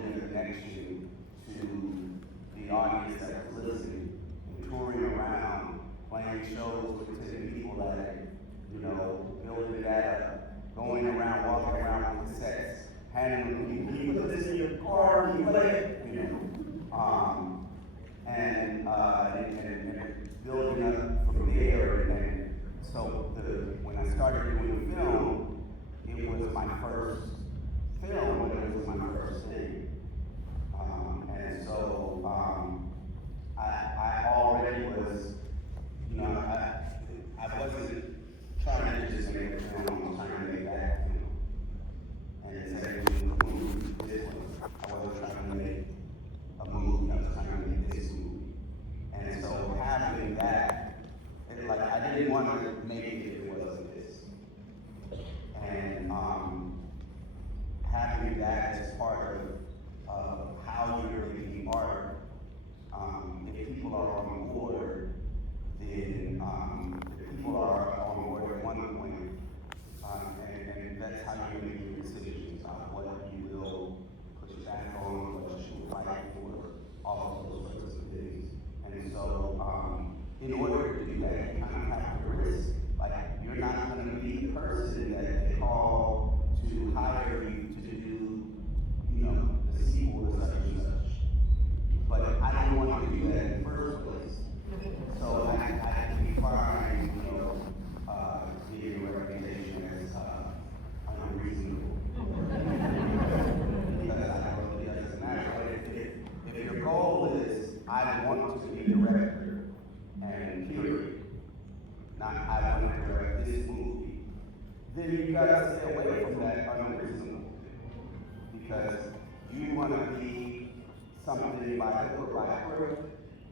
building a connection to the audience that was listening, and touring around, playing shows with 10 people at it, you know, building that up, going around, walking around with the sets, handing them people, can you put this in your car, can you play it, you know, and building up from there, and so when I started doing film, it was my first film, but it was my first thing. And so I already was, you know, I wasn't trying to just make a film, I was trying to make that film. And say, this one, I wasn't trying to make a movie, I was trying to make this movie. And so having that, like I didn't want to make it if it wasn't this. And having that as part of how you're making art, if people are on board, then if people are on board at one point, and that's how you make your decisions on what you will push back on, what you will fight for, all of those sorts of things. And so, in order to do that, you kind of have to risk. Like, you're not going to be the person that they call to hire you to do, you know, the sequel to such and such. But I didn't want to do that in the first place. So I can be fine, you know, getting a reputation as unreasonable. Because I know it doesn't matter. But if your goal is, I want to be director, and period, not I want to direct this movie, then you gotta stay away from that unreasonable. Because you want to be something by hook or by crook,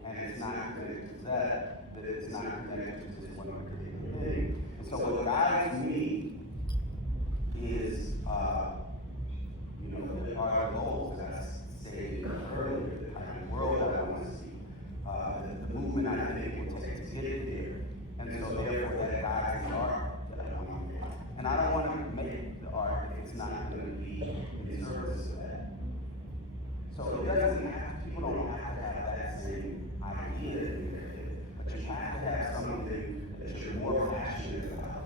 and it's not connected to that it's not connected to this one particular thing. And so what guides me is, you know, the art goals, as I stated earlier, the kind of world I want to see, the movement I think will take to get there. And so therefore that guides the art that I want to make. And I don't want to make the art if it's not going to be in service of that. So it doesn't have, people don't have to have that same idea in their head, but you have to have something that you're more passionate about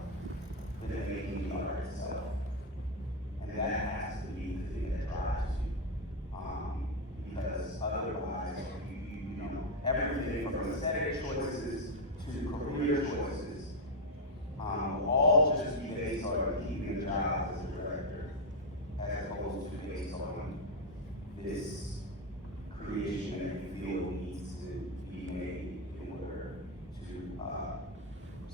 than making the art itself. And that has to be the thing that drives you. Because otherwise, you know, everything from aesthetic choices to career choices will all just be based on keeping a job as a director, as opposed to based on this creation that you feel needs to be made in order to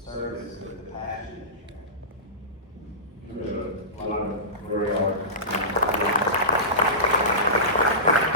service with the passion that you have. There's a lot of great art